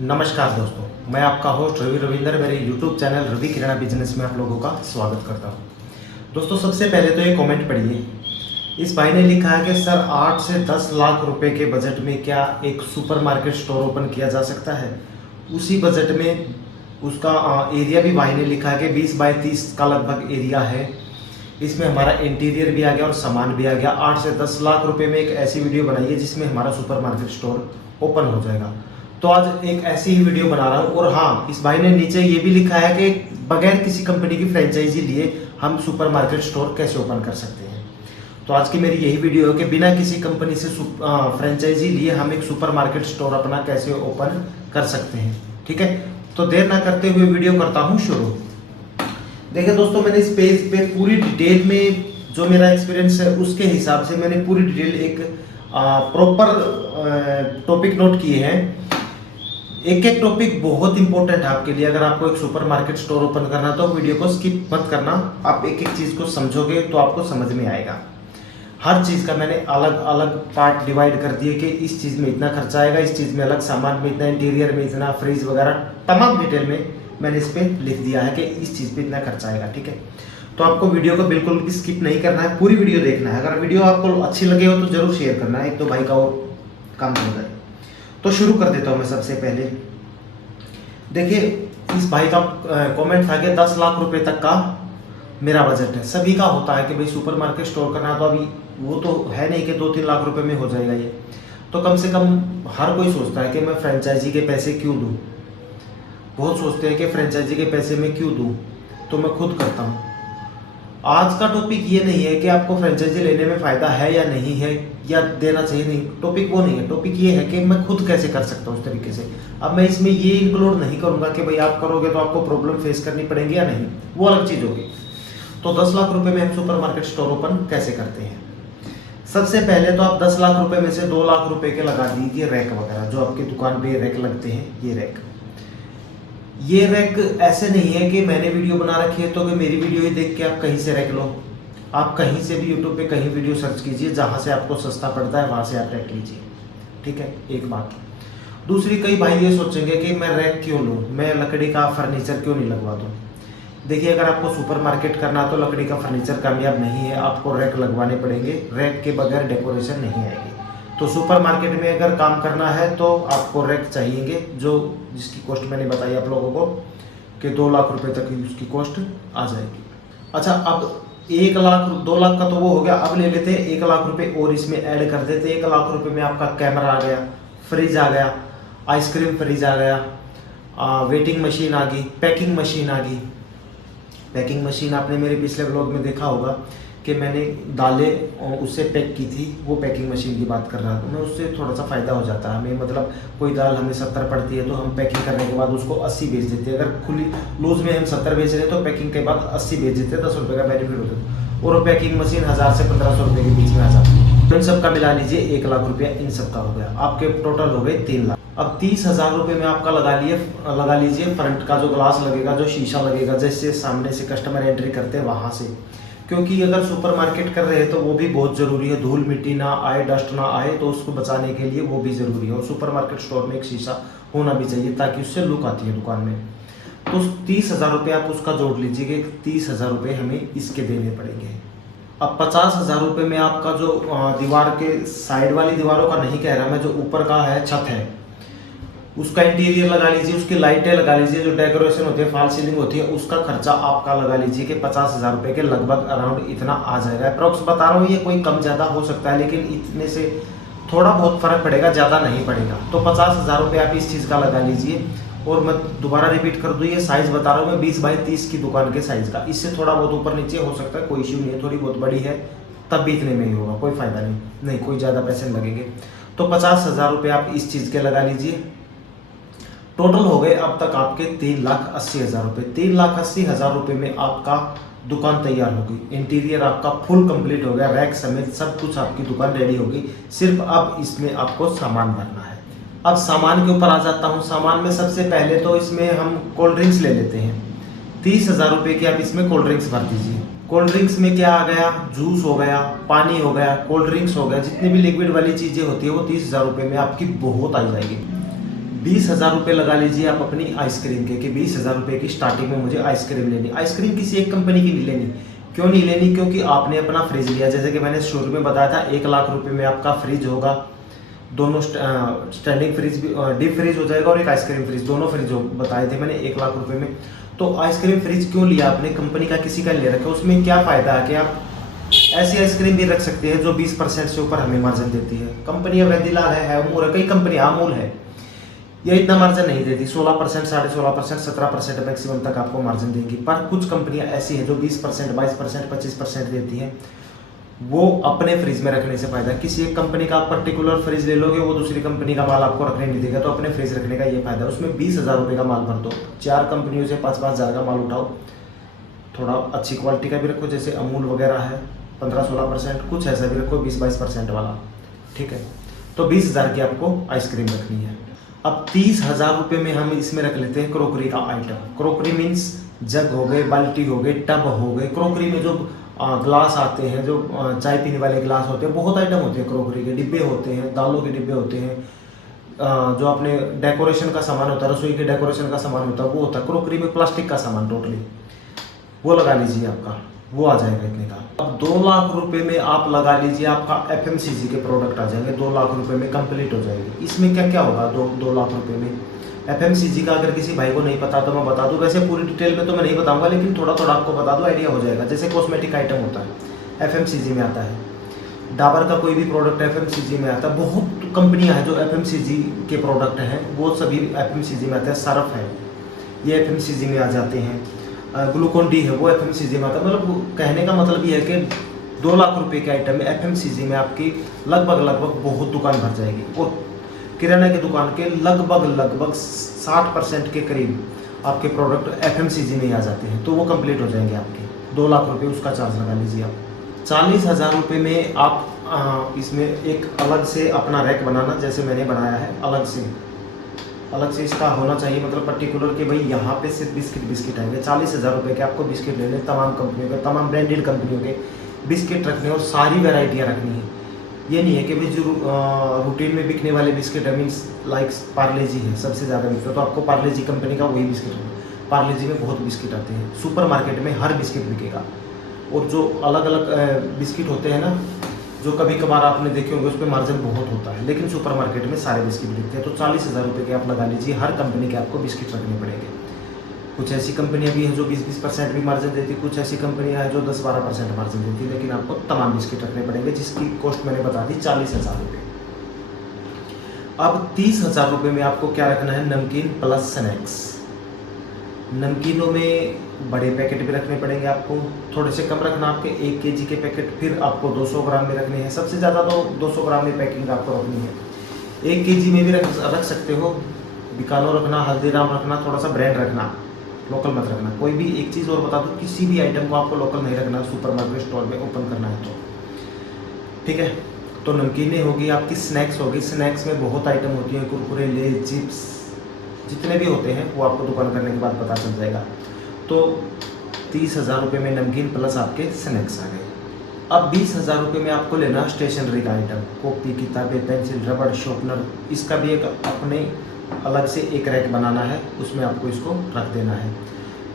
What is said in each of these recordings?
नमस्कार दोस्तों, मैं आपका होस्ट रवि रविंदर मेरे YouTube चैनल रवि किराना बिजनेस में आप लोगों का स्वागत करता हूं। दोस्तों, सबसे पहले तो ये कमेंट पढ़िए। इस भाई ने लिखा है कि सर 8 से 10 लाख रुपए के बजट में क्या एक सुपरमार्केट स्टोर ओपन किया जा सकता है। उसी बजट में उसका एरिया भी भाई ने लिखा है कि 20 बाय 30 का लगभग एरिया है। इसमें हमारा इंटीरियर भी आ गया और सामान भी आ गया। 8 से 10 लाख रुपए में एक ऐसी वीडियो बनाइए जिसमें हमारा सुपरमार्केट स्टोर ओपन हो जाएगा। तो आज एक ऐसी ही वीडियो बना रहा हूँ। और हाँ, इस भाई ने नीचे ये भी लिखा है कि बगैर किसी कंपनी की फ्रेंचाइजी लिए हम सुपरमार्केट स्टोर कैसे ओपन कर सकते हैं। तो आज की मेरी यही वीडियो है कि बिना किसी कंपनी से फ्रेंचाइजी लिए हम एक सुपरमार्केट स्टोर अपना कैसे ओपन कर सकते हैं। ठीक है, तो देर ना करते हुए वीडियो करता हूँ शुरू। देखिए दोस्तों, मैंने इस पेज पे पूरी डिटेल में जो मेरा एक्सपीरियंस है उसके हिसाब से मैंने पूरी डिटेल एक प्रॉपर टॉपिक नोट किए हैं। एक एक टॉपिक बहुत इंपॉर्टेंट है आपके लिए। अगर आपको एक सुपरमार्केट स्टोर ओपन करना तो वीडियो को स्किप मत करना। आप एक एक चीज़ को समझोगे तो आपको समझ में आएगा। हर चीज़ का मैंने अलग अलग पार्ट डिवाइड कर दिए कि इस चीज़ में इतना खर्चा आएगा, इस चीज़ में अलग, सामान में इतना, इंटीरियर में इतना, फ्रिज वगैरह तमाम डिटेल में मैंने इस पर लिख दिया है कि इस चीज़ पे इतना खर्चा आएगा। ठीक है, तो आपको वीडियो को बिल्कुल भी स्किप नहीं करना है, पूरी वीडियो देखना है। अगर वीडियो आपको अच्छी लगे हो तो जरूर शेयर करना है, एक दो भाई का और काम हो जाए। तो शुरू कर देता हूँ मैं। सबसे पहले देखिए, इस भाई का कमेंट था कि 10 लाख रुपए तक का मेरा बजट है। सभी का होता है कि भाई सुपरमार्केट स्टोर करना, तो अभी वो तो है नहीं कि 2-3 लाख रुपए में हो जाएगा ये। तो कम से कम हर कोई सोचता है कि मैं फ्रेंचाइजी के पैसे क्यों दूँ। बहुत सोचते हैं कि फ्रेंचाइजी के पैसे मैं क्यों दूँ, तो मैं खुद करता हूँ। आज का टॉपिक ये नहीं है कि आपको फ्रेंचाइजी लेने में फ़ायदा है या नहीं है, या देना चाहिए नहीं, टॉपिक वो नहीं है। टॉपिक ये है कि मैं खुद कैसे कर सकता हूँ उस तरीके से। अब मैं इसमें ये इंक्लूड नहीं करूँगा कि भाई आप करोगे तो आपको प्रॉब्लम फेस करनी पड़ेगी या नहीं, वो अलग चीज़ होगी। तो 10 लाख रुपए में हम सुपरमार्केट स्टोर ओपन कैसे करते हैं। सबसे पहले तो आप 10 लाख रुपए में से 2 लाख रुपए के लगा दीजिए रैक वगैरह, जो आपकी दुकान पे रैक लगते हैं। ये रैक ऐसे नहीं है कि मैंने वीडियो बना रखी है तो कि मेरी वीडियो ही देख के आप कहीं से रैक लो। आप कहीं से भी यूट्यूब पे कहीं वीडियो सर्च कीजिए, जहाँ से आपको सस्ता पड़ता है वहाँ से आप रैक लीजिए। ठीक है, एक बात। दूसरी, कई भाई ये सोचेंगे कि मैं रैक क्यों लूँ, मैं लकड़ी का फर्नीचर क्यों नहीं लगवा दूँ। देखिए, अगर आपको सुपरमार्केट करना तो लकड़ी का फर्नीचर कामयाब नहीं है, आपको रैक लगवाने पड़ेंगे। रैक के बगैर डेकोरेशन नहीं आएगी। तो सुपरमार्केट में अगर काम करना है तो आपको रैक चाहिए, जो जिसकी कॉस्ट मैंने बताई आप लोगों को कि 2 लाख रुपए तक की उसकी कॉस्ट आ जाएगी। अच्छा, अब 1 लाख 2 लाख का तो वो हो गया। अब ले लेते हैं 1 लाख रुपए और इसमें ऐड कर देते हैं। 1 लाख रुपए में आपका कैमरा आ गया, फ्रिज आ गया, आइसक्रीम फ्रिज आ गया, वेटिंग मशीन आ गई, पैकिंग मशीन आ गई। पैकिंग मशीन आपने मेरे पिछले ब्लॉग में देखा होगा कि मैंने दालें उससे पैक की थी, वो पैकिंग मशीन की बात कर रहा था मैं। उससे थोड़ा सा फ़ायदा हो जाता है हमें। मतलब कोई दाल हमें 70 पड़ती है तो हम पैकिंग करने के बाद उसको 80 बेच देते हैं। अगर खुली लूज़ में हम 70 बेच रहे हैं तो पैकिंग के बाद 80 बेच देते हैं, 10 रुपये का बेनिफिट होता है। और पैकिंग मशीन 1000 से 1500 रुपये के बीच में आ जाती है। तो इन सब का मिला लीजिए 1 लाख रुपया इन सब का हो गया। आपके टोटल हो गए 3 लाख। अब 30,000 रुपये में आपका लगा लीजिए फ्रंट का जो ग्लास लगेगा, जो शीशा लगेगा, जैसे सामने से कस्टमर एंट्री करते हैं वहाँ से। क्योंकि अगर सुपरमार्केट कर रहे हैं तो वो भी बहुत ज़रूरी है। धूल मिट्टी ना आए, डस्ट ना आए, तो उसको बचाने के लिए वो भी ज़रूरी है। और सुपरमार्केट स्टोर में एक शीशा होना भी चाहिए ताकि उससे लुक आती है दुकान में। तो 30,000 रुपये आप उसका जोड़ लीजिए कि 30,000 रुपये हमें इसके देने पड़ेंगे। अब 50,000 रुपये में आपका जो दीवार के साइड वाली दीवारों का नहीं कह रहा मैं, जो ऊपर का है छत है, उसका इंटीरियर लगा लीजिए, उसकी लाइटें लगा लीजिए, जो डेकोरेशन होती है, फॉल सीलिंग होती है, उसका खर्चा आपका लगा लीजिए कि 50,000 रुपये के लगभग अराउंड इतना आ जाएगा। अप्रॉक्स बता रहा हूँ, ये कोई कम ज़्यादा हो सकता है, लेकिन इतने से थोड़ा बहुत फर्क पड़ेगा, ज़्यादा नहीं पड़ेगा। तो 50,000 रुपये आप इस चीज़ का लगा लीजिए। और मैं दोबारा रिपीट कर दूँ, ये साइज़ बता रहा हूँ मैं 20 बाई 30 की दुकान के साइज़ का। इससे थोड़ा बहुत ऊपर नीचे हो सकता है, कोई इश्यू नहीं है। थोड़ी बहुत बड़ी है तब भी इतने में ही होगा, कोई फ़ायदा नहीं, कोई ज़्यादा पैसे लगेंगे। तो 50,000 रुपये आप इस चीज़ के लगा लीजिए। टोटल हो गए अब तक आपके 3,80,000 रुपये। 3,80,000 रुपये में आपका दुकान तैयार होगी। इंटीरियर आपका फुल कंप्लीट हो गया, रैक समेत सब कुछ आपकी दुकान रेडी होगी। सिर्फ अब इसमें आपको सामान भरना है। अब सामान के ऊपर आ जाता हूँ। सामान में सबसे पहले तो इसमें हम कोल्ड ड्रिंक्स ले लेते हैं। 30,000 रुपये की आप इसमें कोल्ड ड्रिंक्स भर दीजिए। कोल्ड ड्रिंक्स में क्या आ गया, जूस हो गया, पानी हो गया, कोल्ड ड्रिंक्स हो गया, जितनी भी लिक्विड वाली चीज़ें होती है वो 30,000 रुपये में आपकी बहुत आ जाएगी। 20,000 रुपये लगा लीजिए आप अपनी आइसक्रीम के, कि 20,000 रुपये की स्टार्टिंग में मुझे आइसक्रीम लेनी। आइसक्रीम किसी एक कंपनी की नहीं लेनी। क्यों नहीं लेनी? क्योंकि आपने अपना फ्रिज लिया, जैसे कि मैंने शुरू में बताया था 1 लाख रुपये में आपका फ्रिज होगा। दोनों स्टैंडिंग फ्रिज भी, डीप फ्रिज हो जाएगा और एक आइसक्रीम फ्रिज, दोनों फ्रिज बताए थे मैंने 1 लाख रुपये में। तो आइसक्रीम फ्रिज क्यों लिया आपने? कंपनी का किसी का ले रखा, उसमें क्या फ़ायदा है कि आप ऐसी आइसक्रीम भी रख सकते हैं जो 20% से ऊपर हमें मार्जिन देती है। कंपनियां वैदिलाल है अमूल है, कई कंपनियां, अमूल है, ये इतना मार्जिन नहीं देती। 16%, 16.5%, 17% मैक्सिमम तक आपको मार्जिन देंगी। पर कुछ कंपनियां ऐसी हैं जो 20%, 22%, 25% देती हैं। वो अपने फ्रिज में रखने से फायदा। किसी एक कंपनी का आप पर्टिकुलर फ्रिज ले लोगे, वो दूसरी कंपनी का माल आपको रखने नहीं देगा, तो अपने फ्रिज रखने का ये फायदा। उसमें 20,000 रुपये का माल भर दो, 4 कंपनियों से 5-5 हज़ार का माल उठाओ, थोड़ा अच्छी क्वालिटी का भी रखो, जैसे अमूल वगैरह है 15-16%, कुछ ऐसा भी रखो 20-22% वाला, ठीक है। तो 20,000 की आपको आइसक्रीम रखनी है। अब 30,000 रुपये में हम इसमें रख लेते हैं क्रोकरी का आइटम। क्रोकरी मीन्स जग हो गए, बाल्टी हो गए, टब हो गए। क्रोकरी में जो ग्लास आते हैं, जो चाय पीने वाले ग्लास होते हैं, बहुत आइटम होते हैं क्रोकरी के। डिब्बे होते हैं, दालों के डिब्बे होते हैं, जो अपने डेकोरेशन का सामान होता है, रसोई के डेकोरेशन का सामान होता है, वो होता है क्रोकरी में। प्लास्टिक का सामान टोटली वो लगा लीजिए, आपका वो आ जाएगा इतने का। अब 2 लाख रुपए में आप लगा लीजिए, आपका FMCG के प्रोडक्ट आ जाएंगे, 2 लाख रुपए में कंप्लीट हो जाएगी। इसमें क्या क्या होगा 2 लाख रुपए में? FMCG का अगर किसी भाई को नहीं पता तो मैं बता दूं, वैसे पूरी डिटेल में तो मैं नहीं बताऊंगा, लेकिन थोड़ा थोड़ा आपको बता दूं, आइडिया हो जाएगा। जैसे कॉस्मेटिक आइटम होता है, FMCG में आता है। डाबर का कोई भी प्रोडक्ट FMCG में आता है। बहुत कंपनियां हैं जो FMCG के प्रोडक्ट हैं, वो सभी FMCG में आते हैं। सर्फ है, ये FMCG में आ जाते हैं। ग्लूकोन डी है, वो FMCG में आता है। मतलब कहने का मतलब ये है कि 2 लाख रुपए के आइटम में FMCG में आपकी लगभग बहुत दुकान भर जाएगी। और किराना की दुकान के लगभग 60% के करीब आपके प्रोडक्ट FMCG में आ जाते हैं, तो वो कंप्लीट हो जाएंगे आपके। 2 लाख रुपए उसका चार्ज लगा लीजिए आप। 40,000 रुपये में आप इसमें एक अलग से अपना रैक बनाना, जैसे मैंने बनाया है, अलग से इसका होना चाहिए, मतलब पर्टिकुलर कि भाई यहाँ पे सिर्फ बिस्किट आएंगे। 40,000 रुपये के आपको बिस्किट लेने, तमाम कंपनियों के, तमाम ब्रांडेड कंपनियों के बिस्किट रखने और सारी वैरायटियाँ रखनी है। ये नहीं है कि भाई जो रूटीन में बिकने वाले बिस्किट है, मीन्स लाइक पार्ले जी है सबसे ज़्यादा बिकता है, तो आपको पार्ले जी कंपनी का वही बिस्किट है। पार्ले जी में बहुत बिस्किट आते हैं, सुपर मार्केट में हर बिस्किट बिकेगा। और जो अलग अलग बिस्किट होते हैं ना, जो कभी कभार आपने देखे होंगे, उस पर मार्जिन बहुत होता है, लेकिन सुपर मार्केट में सारे बिस्किट बिकते हैं। तो 40,000 रुपये के आप लगा लीजिए, हर कंपनी के आपको बिस्किट रखने पड़ेंगे। कुछ ऐसी कंपनियां भी हैं जो 20% भी मार्जिन देती, कुछ ऐसी कंपनियां हैं जो 10-12% मार्जिन देती, लेकिन आपको तमाम बिस्किट रखने पड़ेंगे, जिसकी कॉस्ट मैंने बता दी 40,000 रुपये। अब 30,000 रुपये में आपको क्या रखना है? नमकीन प्लस स्नैक्स। नमकीनों में बड़े पैकेट भी रखने पड़ेंगे आपको, थोड़े से कम रखना, आपके 1 kg के पैकेट फिर आपको 200 ग्राम में रखने हैं। सबसे ज़्यादा तो 200 ग्राम में पैकिंग आपको रखनी है। 1 kg में भी रख सकते हो, बिकानो रखना, हल्दीराम रखना, थोड़ा सा ब्रांड रखना, लोकल मत रखना। कोई भी एक चीज़ और बता दूँ, किसी भी आइटम को आपको लोकल नहीं रखना, सुपर मार्केट स्टोर में ओपन करना है तो, ठीक है। तो नमकीनें होगी आपकी, स्नैक्स होगी। स्नैक्स में बहुत आइटम होती है, कुरकुरे, लेज, चिप्स, जितने भी होते हैं वो आपको दुकान करने के बाद पता चल जाएगा। तो 30,000 रुपये में नमकीन प्लस आपके स्नैक्स आ गए। अब 20,000 रुपये में आपको लेना स्टेशनरी का आइटम, कॉपी, किताबें, पेंसिल, रबड़, शॉर्पनर। इसका भी एक अपने अलग से एक रैक बनाना है, उसमें आपको इसको रख देना है।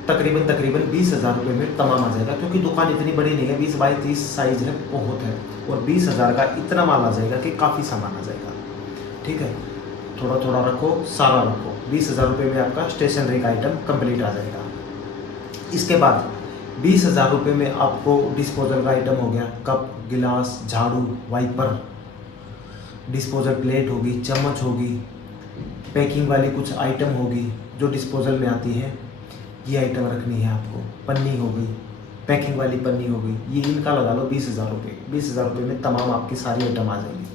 तकरीबन 20,000 रुपये में तमाम आ जाएगा, क्योंकि दुकान इतनी बड़ी नहीं है, 20 बाई 30 साइज़ है, बहुत है। और 20,000 का इतना माल आ जाएगा कि काफ़ी सामान आ जाएगा, ठीक है। थोड़ा थोड़ा रखो, सारा रखो। 20,000 रुपये में आपका स्टेशनरी का आइटम कंप्लीट आ जाएगा। इसके बाद 20,000 रुपये में आपको डिस्पोजल का आइटम हो गया, कप, गिलास, झाड़ू, वाइपर, डिस्पोजल प्लेट होगी, चम्मच होगी, पैकिंग वाली कुछ आइटम होगी जो डिस्पोजल में आती है, ये आइटम रखनी है आपको। पन्नी होगी, पैकिंग वाली पन्नी होगी, ये इनका लगा लो 20,000 रुपये। 20,000 रुपये में तमाम आपकी सारी आइटम आ जाएंगी।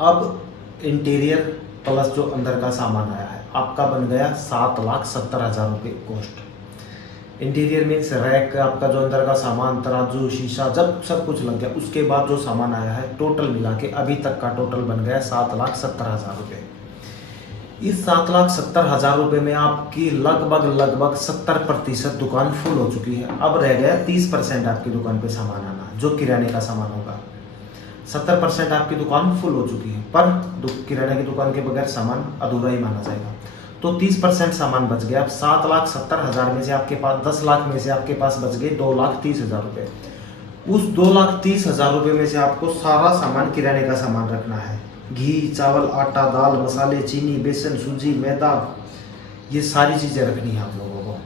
अब इंटीरियर प्लस जो अंदर का सामान आया है, आपका बन गया 7,70,000 रुपये कॉस्ट। इंटीरियर मीन्स रैक, आपका जो अंदर का सामान, तराजू, शीशा, जब सब कुछ लग गया, उसके बाद जो सामान आया है, टोटल मिला के अभी तक का टोटल बन गया 7,70,000 रुपये। इस 7,70,000 रुपये में आपकी लगभग 70% दुकान फुल हो चुकी है। अब रह गया 30% आपकी दुकान पे सामान आना, जो किराने का सामान होगा। 70% आपकी दुकान फुल हो चुकी है, पर किराने की दुकान के बगैर सामान अधूरा ही माना जाएगा। तो 30% सामान बच गया। अब 7,70,000 में से आपके पास 10 लाख में से आपके पास बच गए 2,30,000 रुपये। उस 2,30,000 रुपये में से आपको सारा सामान किराने का सामान रखना है। घी, चावल, आटा, दाल, मसाले, चीनी, बेसन, सूजी, मैदा, ये सारी चीज़ें रखनी है आप लोगों को।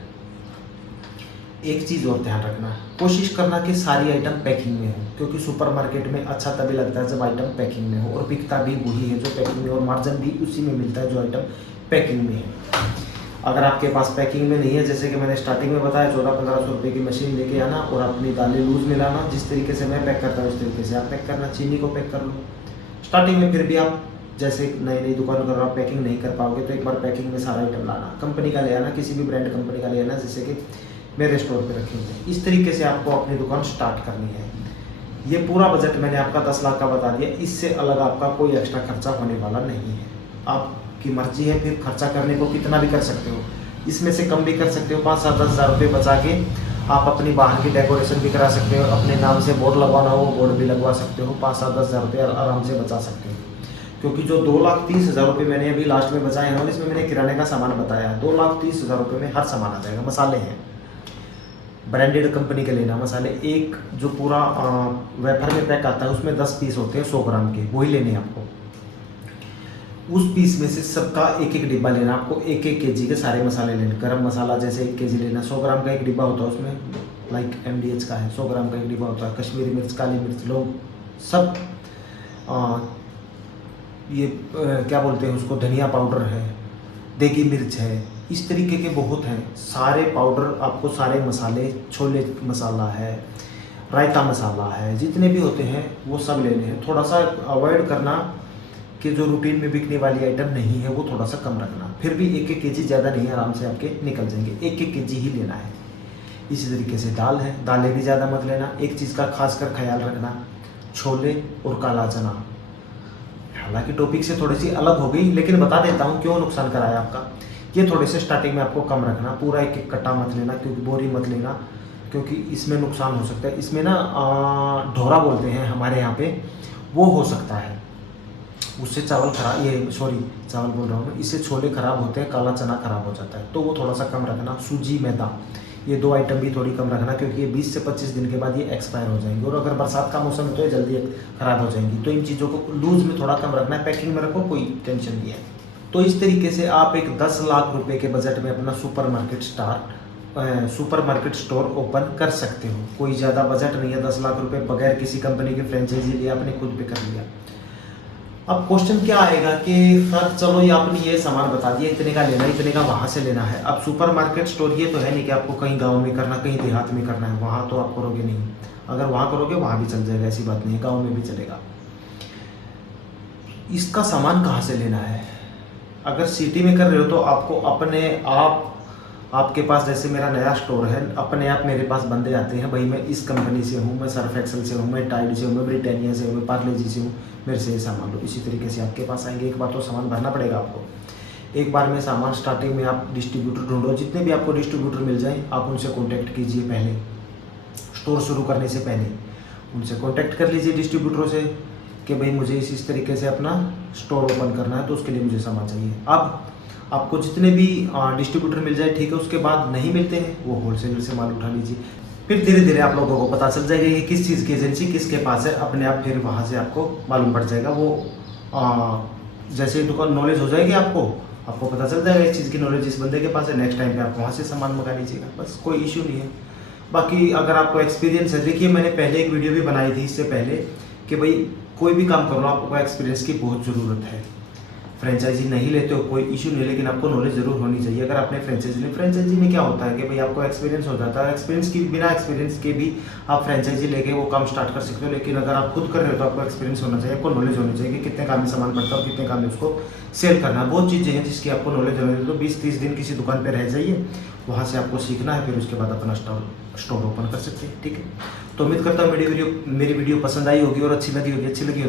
एक चीज़ और ध्यान रखना, कोशिश करना कि सारी आइटम पैकिंग में हो, क्योंकि सुपरमार्केट में अच्छा तभी लगता है जब आइटम पैकिंग में हो, और बिकता भी वही है जो पैकिंग में, और मार्जिन भी उसी में मिलता है जो आइटम पैकिंग में है। अगर आपके पास पैकिंग में नहीं है, जैसे कि मैंने स्टार्टिंग में बताया, 1400-1500 रुपये की मशीन लेके आना और अपनी दालें लूज मिलाना। जिस तरीके से मैं पैक करता हूँ उस तरीके से आप पैक करना। चीनी को पैक कर लो स्टार्टिंग में। फिर भी आप जैसे नई नई दुकान कर आप पैकिंग नहीं कर पाओगे तो एक बार पैकिंग में सारा आइटम लाना, कंपनी का ले आना, किसी भी ब्रांड कंपनी का ले आना, जैसे कि मेरे स्टोर पे रखे हुए। इस तरीके से आपको अपनी दुकान स्टार्ट करनी है। ये पूरा बजट मैंने आपका 10 लाख का बता दिया, इससे अलग आपका कोई एक्स्ट्रा खर्चा होने वाला नहीं है। आपकी मर्जी है, फिर खर्चा करने को कितना भी कर सकते हो, इसमें से कम भी कर सकते हो। 5-7-10 हज़ार रुपये बचा के आप अपनी बाहर की डेकोरेशन भी करा सकते हो, अपने नाम से बोर्ड लगवाना हो वो बोर्ड भी लगवा सकते हो। 5-7-10 हज़ार रुपये आराम से बचा सकते हो, क्योंकि जो 2,30,000 रुपये मैंने अभी लास्ट में बचाए हैं, इसमें मैंने किराने का सामान बताया। 2,30,000 रुपये में हर सामान आ जाएगा। मसाले हैं ब्रांडेड कंपनी के लेना मसाले। एक जो पूरा वेफर में पैक आता है उसमें 10 पीस होते हैं 100 ग्राम के, वही लेने हैं आपको। उस पीस में से सबका एक एक डिब्बा लेना आपको। 1-1 केजी के सारे मसाले लेने। गरम मसाला जैसे 1 केजी लेना, 100 ग्राम का एक डिब्बा होता है उसमें, लाइक MDH का है, 100 ग्राम का एक डिब्बा होता है। कश्मीरी मिर्च, काली मिर्च, लौंग, सब ये क्या बोलते हैं उसको, धनिया पाउडर है, देगी मिर्च है, इस तरीके के बहुत हैं सारे पाउडर आपको। सारे मसाले, छोले मसाला है, रायता मसाला है, जितने भी होते हैं वो सब लेने हैं। थोड़ा सा अवॉइड करना कि जो रूटीन में बिकने वाली आइटम नहीं है वो थोड़ा सा कम रखना। फिर भी 1-1 केजी ज़्यादा नहीं है, आराम से आपके निकल जाएंगे। 1-1 केजी ही लेना है। इसी तरीके से दाल है, दालें भी ज़्यादा मत लेना। एक चीज़ का खासकर ख्याल रखना, छोले और काला चना। हालांकि टॉपिक से थोड़ी सी अलग हो गई, लेकिन बता देता हूँ क्यों नुकसान कराया आपका। ये थोड़े से स्टार्टिंग में आपको कम रखना, पूरा 1-1 कट्टा मत लेना, क्योंकि बोरी मत लेना, क्योंकि इसमें नुकसान हो सकता है। इसमें ना ढोरा बोलते हैं हमारे यहाँ पे, वो हो सकता है, उससे चावल खराब, ये सॉरी चावल बोल रहा हूँ मैं, इससे छोले खराब होते हैं, काला चना खराब हो जाता है, तो वो थोड़ा सा कम रखना। सूजी, मैदा, ये 2 आइटम भी थोड़ी कम रखना, क्योंकि ये 20 से 25 दिन के बाद ये एक्सपायर हो जाएंगे, और अगर बरसात का मौसम है तो ये जल्दी खराब हो जाएंगी। तो इन चीज़ों को लूज में थोड़ा कम रखना है, पैकिंग में रखो, कोई टेंशन नहीं है। तो इस तरीके से आप एक 10 लाख रुपए के बजट में अपना सुपरमार्केट स्टोर ओपन कर सकते हो। कोई ज़्यादा बजट नहीं है, 10 लाख रुपए बगैर किसी कंपनी की फ्रेंचाइजी लिया, आपने खुद पे कर लिया। अब क्वेश्चन क्या आएगा कि सर चलो ये आपने ये सामान बता दिया, इतने का लेना है, इतने का वहाँ से लेना है। अब सुपरमार्केट स्टोर ये तो है नहीं कि आपको कहीं गांव में करना, कहीं देहात में करना है, वहाँ तो आप करोगे नहीं। अगर वहाँ करोगे वहाँ भी चल जाएगा, ऐसी बात नहीं है, गाँव में भी चलेगा। इसका सामान कहाँ से लेना है? अगर सिटी में कर रहे हो तो आपको अपने आप, आपके पास जैसे मेरा नया स्टोर है, अपने आप मेरे पास बंदे आते हैं, भाई मैं इस कंपनी से हूँ, मैं सर्फ एक्सेल से हूँ, मैं टाइड से हूँ, मैं ब्रिटानिया से हूँ, मैं पार्ले-जी से हूँ, मेरे से ये सामान लो। इसी तरीके से आपके पास आएंगे। एक बार तो सामान भरना पड़ेगा आपको। एक बार में सामान स्टार्टिंग में आप डिस्ट्रीब्यूटर ढूंढो, जितने भी आपको डिस्ट्रीब्यूटर मिल जाएँ आप उनसे कॉन्टैक्ट कीजिए। पहले स्टोर शुरू करने से पहले उनसे कॉन्टैक्ट कर लीजिए डिस्ट्रीब्यूटरों से कि भाई मुझे इस तरीके से अपना स्टोर ओपन करना है, तो उसके लिए मुझे सामान चाहिए। अब आपको जितने भी डिस्ट्रीब्यूटर मिल जाए ठीक है, उसके बाद नहीं मिलते हैं वो होलसेलर से माल उठा लीजिए। फिर धीरे धीरे आप लोगों को पता चल जाएगा कि किस चीज़ की एजेंसी किसके पास है, अपने आप फिर वहाँ से आपको मालूम पड़ जाएगा। वो जैसे दुकान नॉलेज हो जाएगी आपको पता चल जाएगा इस चीज़ की नॉलेज इस बंदे के पास है, नेक्स्ट टाइम पे आप वहाँ से सामान मंगा लीजिएगा, बस कोई इशू नहीं है। बाकी अगर आपको एक्सपीरियंस है, देखिए मैंने पहले एक वीडियो भी बनाई थी इससे पहले कि भाई कोई भी काम करो आपको एक्सपीरियंस की बहुत ज़रूरत है। फ्रेंचाइजी नहीं लेते हो कोई इशू नहीं, लेकिन आपको नॉलेज जरूर होनी चाहिए। अगर आपने फ्रेंचाइजी में क्या होता है कि भाई आपको एक्सपीरियंस हो जाता है, एक्सपीरियंस की बिना एक्सपीरियंस के भी आप फ्रेंचाइजी लेके वो काम स्टार्ट कर सकते हो। लेकिन अगर आप खुद कर रहे हो तो आपको एक्सपीरियंस होना चाहिए, आपको नॉलेज होनी चाहिए कि कितने काम में सामान पड़ता है, कितने काम में उसको सेल करना है। बहुत चीज़ें हैं जिसकी आपको नॉलेज होनी चाहिए। तो 20-30 दिन किसी दुकान पर रह जाइए, वहाँ से आपको सीखना है, फिर उसके बाद अपना स्टोर ओपन कर सकते हैं। ठीक है, तो उम्मीद करता हूँ मेरी वीडियो पसंद आई होगी और अच्छी लगी हो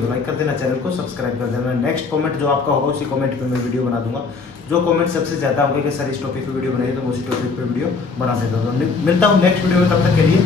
तो लाइक कर देना, चैनल को सब्सक्राइब कर देना। नेक्स्ट कमेंट जो आपका होगा उसी कमेंट पे मैं वीडियो बना दूंगा। जो कमेंट सबसे ज़्यादा होंगे कि सर इस टॉपिक पे वीडियो बनाइए, तो मैं उसी टॉपिक पे वीडियो बना देता हूँ। मिलता हूँ नेक्स्ट वीडियो में, तब तक के लिए।